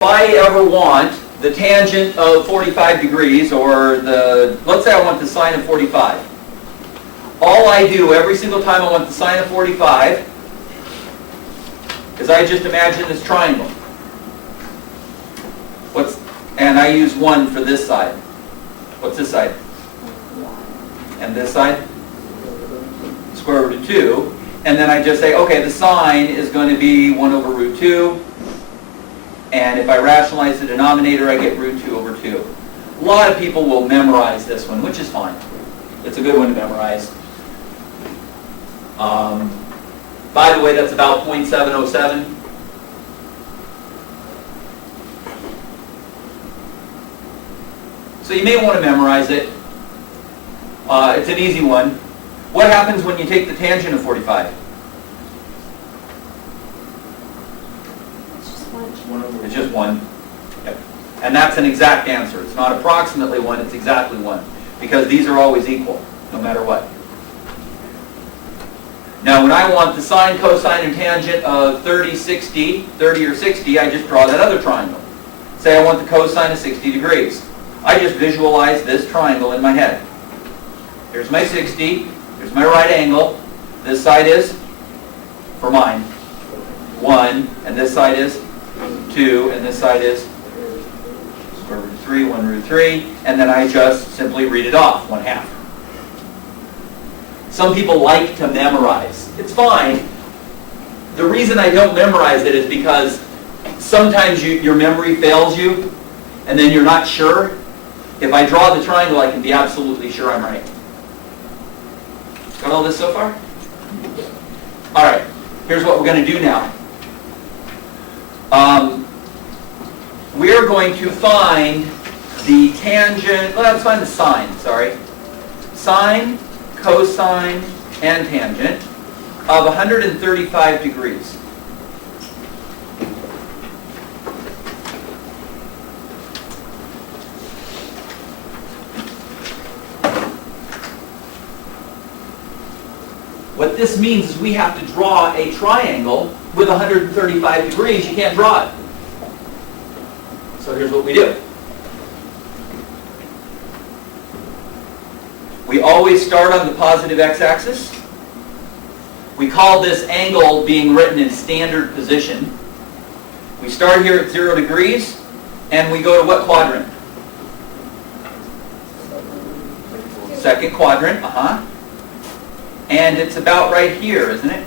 I ever want the tangent of 45 degrees, or let's say I want the sine of 45. All I do every single time I want the sine of 45 is I just imagine this triangle. And I use 1 for this side. What's this side? And this side? Square root of 2. And then I just say, okay, the sine is going to be 1 over root 2. And if I rationalize the denominator, I get root 2 over 2. A lot of people will memorize this one, which is fine. It's a good one to memorize. By the way, that's about 0.707. So you may want to memorize it. It's an easy one. What happens when you take the tangent of 45? It's just 1. Yep. And that's an exact answer. It's not approximately 1, it's exactly 1. Because these are always equal, no matter what. Now when I want the sine, cosine, and tangent of 30 or 60, I just draw that other triangle. Say I want the cosine of 60 degrees. I just visualize this triangle in my head. Here's my 60, here's my right angle. This side is, for mine, 1, and this side is 2, and this side is square root of 3, 1 root 3, and then I just simply read it off, 1/2. Some people like to memorize. It's fine. The reason I don't memorize it is because sometimes your memory fails you, and then you're not sure. If I draw the triangle, I can be absolutely sure I'm right. Got all this so far? All right, here's what we're going to do now. We're going to find the tangent, well, let's find the sine, sorry. Sine, cosine, and tangent of 135 degrees. What this means is we have to draw a triangle with 135 degrees. You can't draw it. So here's what we do. We always start on the positive x-axis. We call this angle being written in standard position. We start here at 0 degrees, and we go to what quadrant? Second quadrant, And it's about right here, isn't it?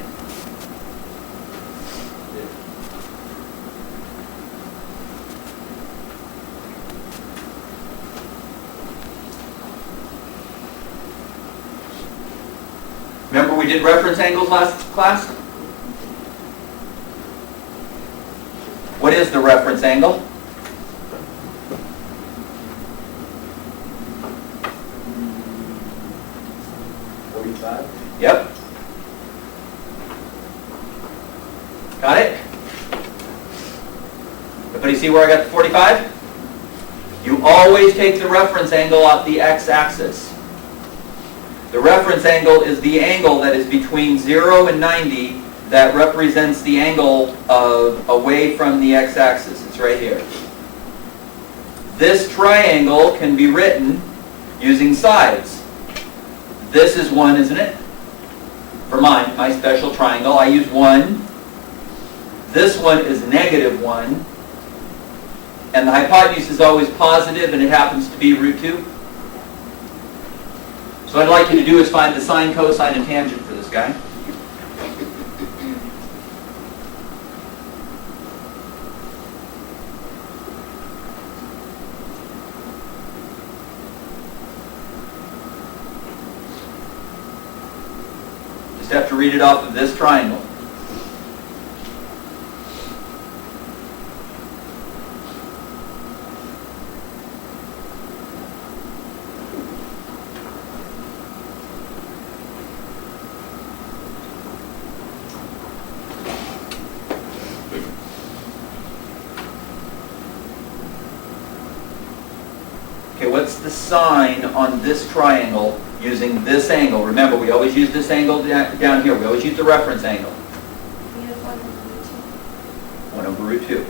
Remember we did reference angles last class? What is the reference angle? Yep. Got it? Everybody see where I got the 45? You always take the reference angle off the x-axis. The reference angle is the angle that is between 0 and 90 that represents the angle away from the x-axis. It's right here. This triangle can be written using sides. This is 1, isn't it? For mine, my special triangle, I use 1. This one is -1. And the hypotenuse is always positive, and it happens to be root 2. So what I'd like you to do is find the sine, cosine, and tangent for this guy. Just have to read it off of this triangle. Okay, what's the sine on this triangle using this angle? Remember, we always use this angle down here. We always use the reference angle. 1 over root 2.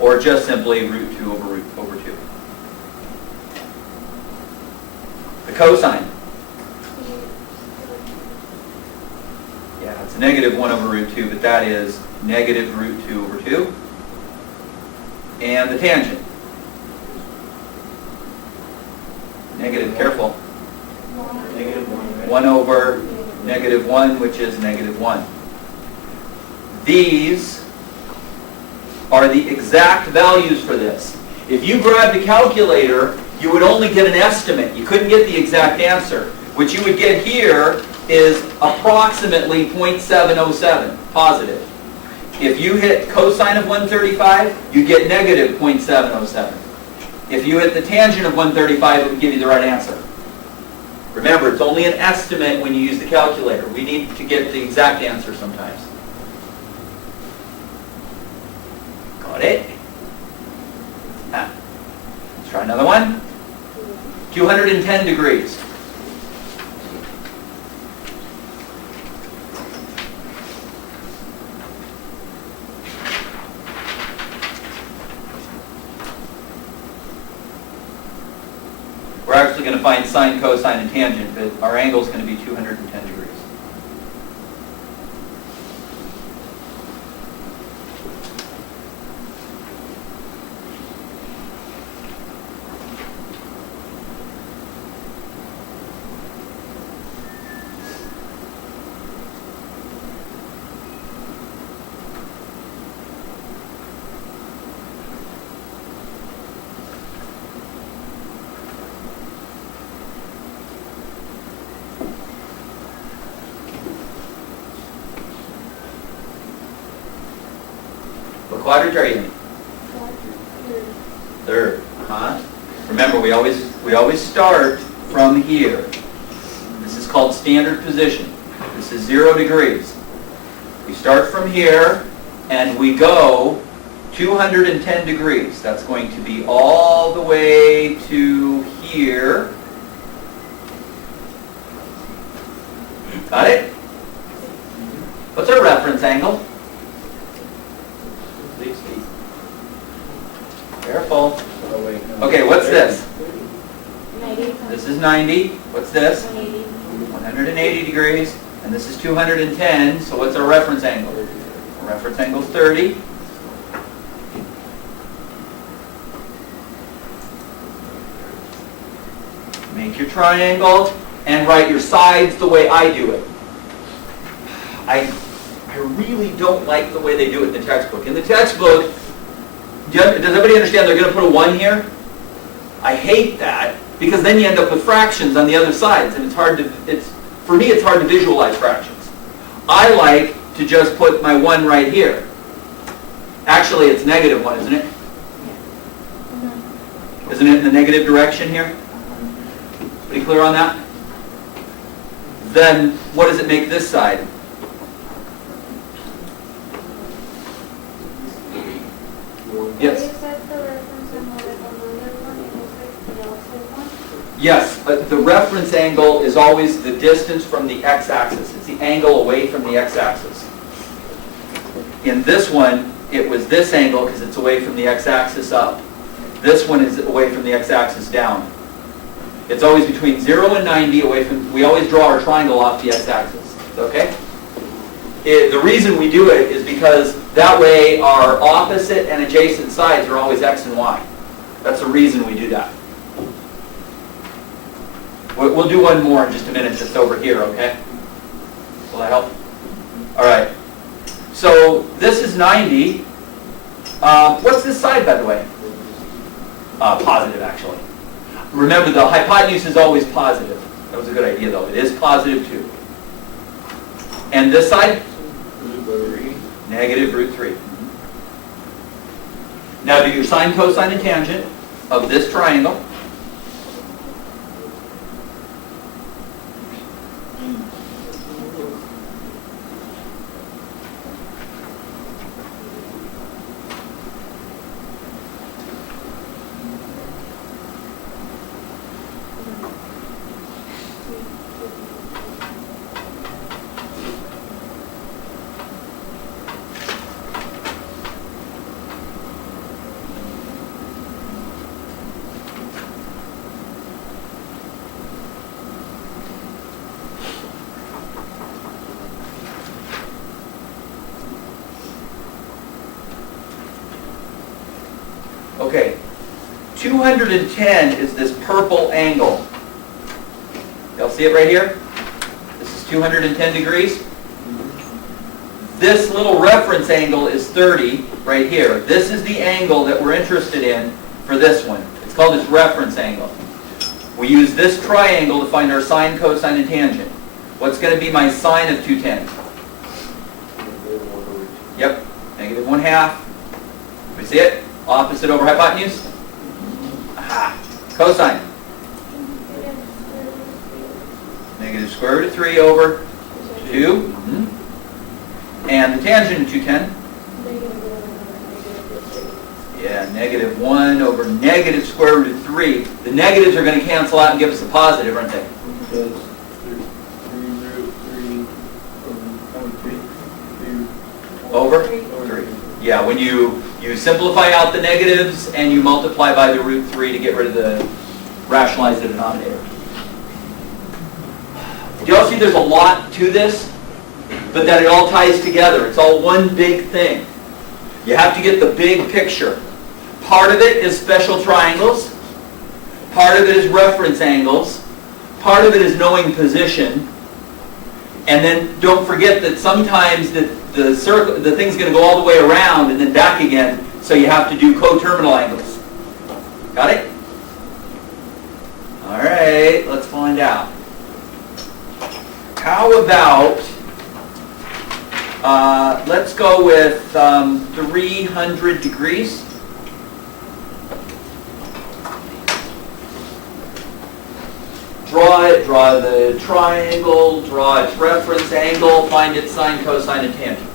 or just simply root 2 over 2. The cosine. Yeah, it's negative 1 over root 2, but that is negative root 2 over 2. And the tangent. Negative, careful. Negative 1. Right? 1 over negative 1, which is negative 1. These are the exact values for this. If you grabbed a calculator, you would only get an estimate. You couldn't get the exact answer. What you would get here is approximately 0.707 positive. If you hit cosine of 135, you get negative 0.707. If you hit the tangent of 135, it would give you the right answer. Remember, it's only an estimate when you use the calculator. We need to get the exact answer sometimes. Got it? Let's try another one. 210 degrees. We're actually going to find sine, cosine, and tangent, but our angle is going to be 210 degrees. What quadrant are you in? Third. Remember, we always start from here. This is called standard position. This is 0 degrees. We start from here and we go 210 degrees. That's going to be all the way to here. Got it? What's our reference angle? 60. Careful. Oh, wait, no. Okay, what's this? 90. This is 90. What's this? 180. 180 degrees. And this is 210. So what's our reference angle? Our reference angle is 30. Make your triangle and write your sides the way I do it. I really don't like the way they do it in the textbook. In the textbook, does everybody understand they're going to put a 1 here? I hate that because then you end up with fractions on the other sides, and for me it's hard to visualize fractions. I like to just put my 1 right here. Actually, it's negative 1, isn't it? Isn't it in the negative direction here? Pretty clear on that? Then what does it make this side? Yes. Yes, the reference angle is always the distance from the x-axis. It's the angle away from the x-axis. In this one, it was this angle because it's away from the x-axis up. This one is away from the x-axis down. It's always between 0 and 90 away from, we always draw our triangle off the x-axis. Okay? The reason we do it is because that way our opposite and adjacent sides are always x and y. That's the reason we do that. We'll do one more in just a minute, just over here, okay? Will that help? All right. So this is 90. What's this side, by the way? Positive, actually. Remember, the hypotenuse is always positive. That was a good idea, though. It is positive 2. And this side? Negative root 3. Now do your sine, cosine, and tangent of this triangle. Okay, 210 is this purple angle. Y'all see it right here? This is 210 degrees. This little reference angle is 30 right here. This is the angle that we're interested in for this one. It's called its reference angle. We use this triangle to find our sine, cosine, and tangent. What's going to be my sine of 210? Yep, negative 1/2. We see it? Opposite over hypotenuse? Aha. Cosine? Negative square root of 3 over 2. And the tangent of 210? Yeah, negative 1 over negative square root of 3. The negatives are going to cancel out and give us a positive, aren't they? Over 3. Yeah, when you simplify out the negatives and you multiply by the root 3 to get rid of the rationalize the denominator. Do y'all see there's a lot to this? But that it all ties together. It's all one big thing. You have to get the big picture. Part of it is special triangles. Part of it is reference angles. Part of it is knowing position. And then don't forget that sometimes the thing's going to go all the way around and then back again, so you have to do coterminal angles. Got it? All right, let's find out. How about, let's go with 300 degrees. Draw it, draw the triangle, draw its reference angle, find its sine, cosine, and tangent.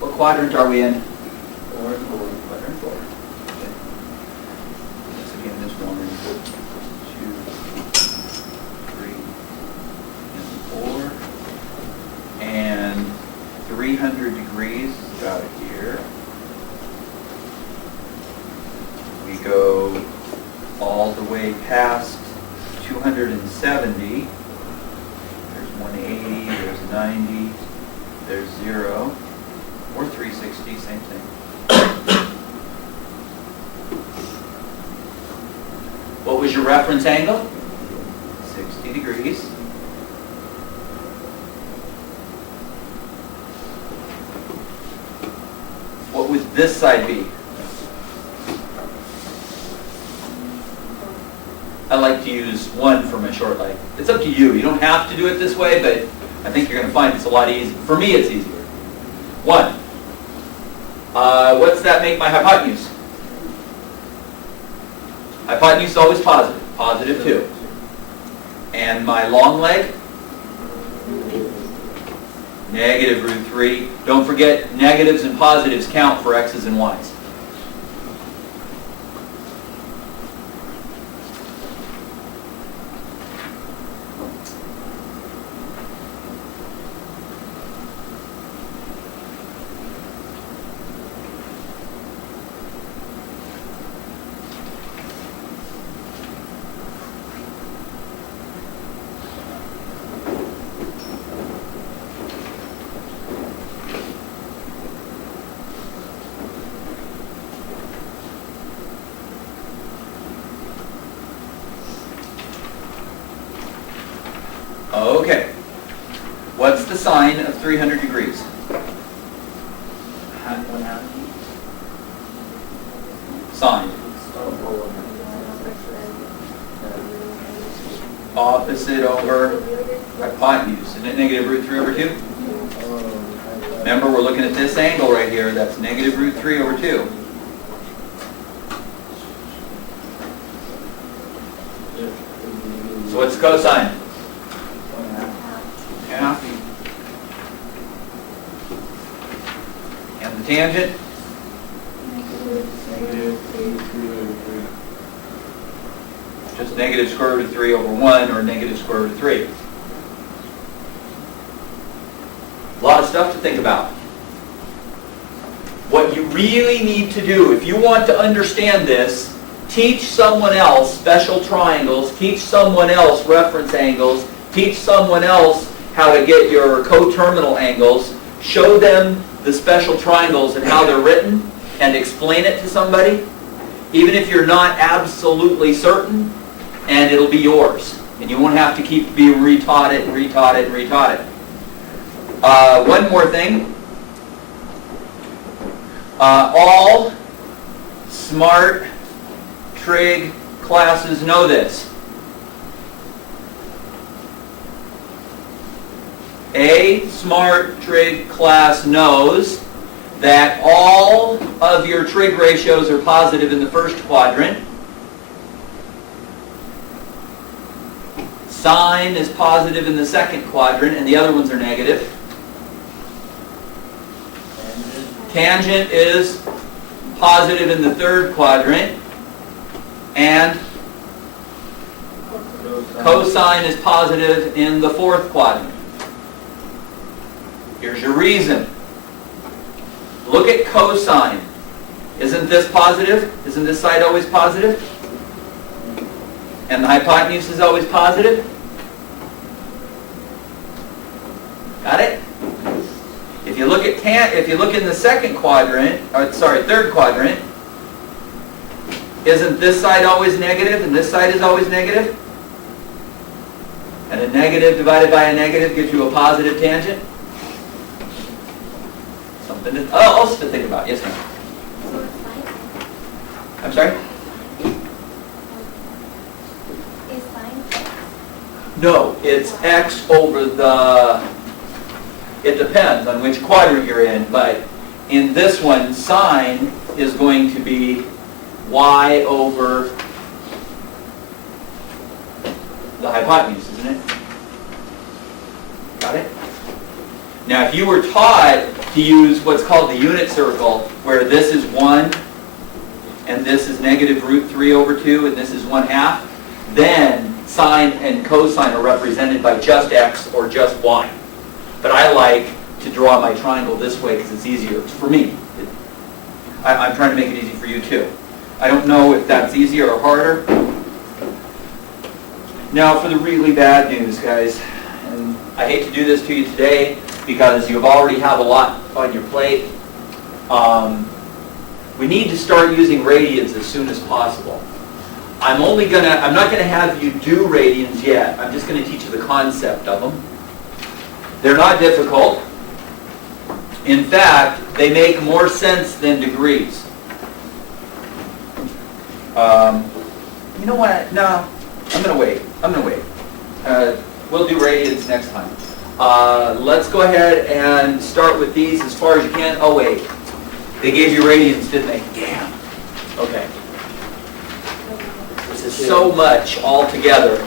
What quadrant are we in? Quadrant 4. Okay. This again is 1, 2, 3, and 4. And 300 degrees is about here. We go all the way past 270. There's 180, there's 90, there's 0. Or 360, same thing. What was your reference angle? 60 degrees. What would this side be? I like to use 1 for my short leg. It's up to you. You don't have to do it this way, but I think you're going to find it's a lot easier. For me, it's easier. 1. What's that make my hypotenuse? Hypotenuse is always positive. Positive 2. And my long leg? Negative root 3. Don't forget, negatives and positives count for x's and y's. Okay. What's the sine of 300 degrees? Sine. Opposite over hypotenuse. Isn't it negative root 3 over 2? Remember, we're looking at this angle right here. That's negative root 3 over 2. So what's the cosine? 1/2. And the tangent? Just negative square root of 3 over 1, or negative square root of 3. A lot of stuff to think about. What you really need to do, if you want to understand this, teach someone else special triangles, teach someone else reference angles, teach someone else how to get your coterminal angles, show them the special triangles and how they're written, and explain it to somebody, even if you're not absolutely certain, and it'll be yours. And you won't have to keep being retaught it and retaught it and retaught it. One more thing. All smart trig classes know this. A smart trig class knows that all of your trig ratios are positive in the first quadrant. Sine is positive in the second quadrant, and the other ones are negative. Tangent is positive in the third quadrant, and cosine is positive in the fourth quadrant. Here's your reason. Look at cosine. Isn't this positive? Isn't this side always positive? And the hypotenuse is always positive? Got it? If you look at if you look in the second quadrant, or sorry, third quadrant, isn't this side always negative and this side is always negative? And a negative divided by a negative gives you a positive tangent? Something else to think about. Yes, ma'am. So it's sine? I'm sorry? Is sine x? No, it's x over the... It depends on which quadrant you're in, but in this one, sine is going to be y over the hypotenuse, isn't it? Got it? Now, if you were taught to use what's called the unit circle, where this is 1, and this is negative root 3 over 2, and this is 1/2, then sine and cosine are represented by just x or just y. But I like to draw my triangle this way because it's easier for me. I'm trying to make it easy for you too. I don't know if that's easier or harder. Now for the really bad news, guys. And I hate to do this to you today because you already have a lot on your plate. We need to start using radians as soon as possible. I'm not gonna have you do radians yet. I'm just gonna teach you the concept of them. They're not difficult. In fact, they make more sense than degrees. You know what? No, I'm going to wait. We'll do radians next time. Let's go ahead and start with these as far as you can. Oh, wait. They gave you radians, didn't they? Damn. Okay. This is so much altogether.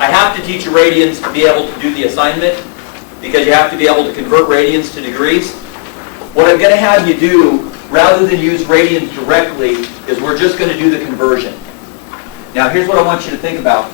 I have to teach you radians to be able to do the assignment because you have to be able to convert radians to degrees. What I'm going to have you do, rather than use radians directly, is we're just going to do the conversion. Now here's what I want you to think about.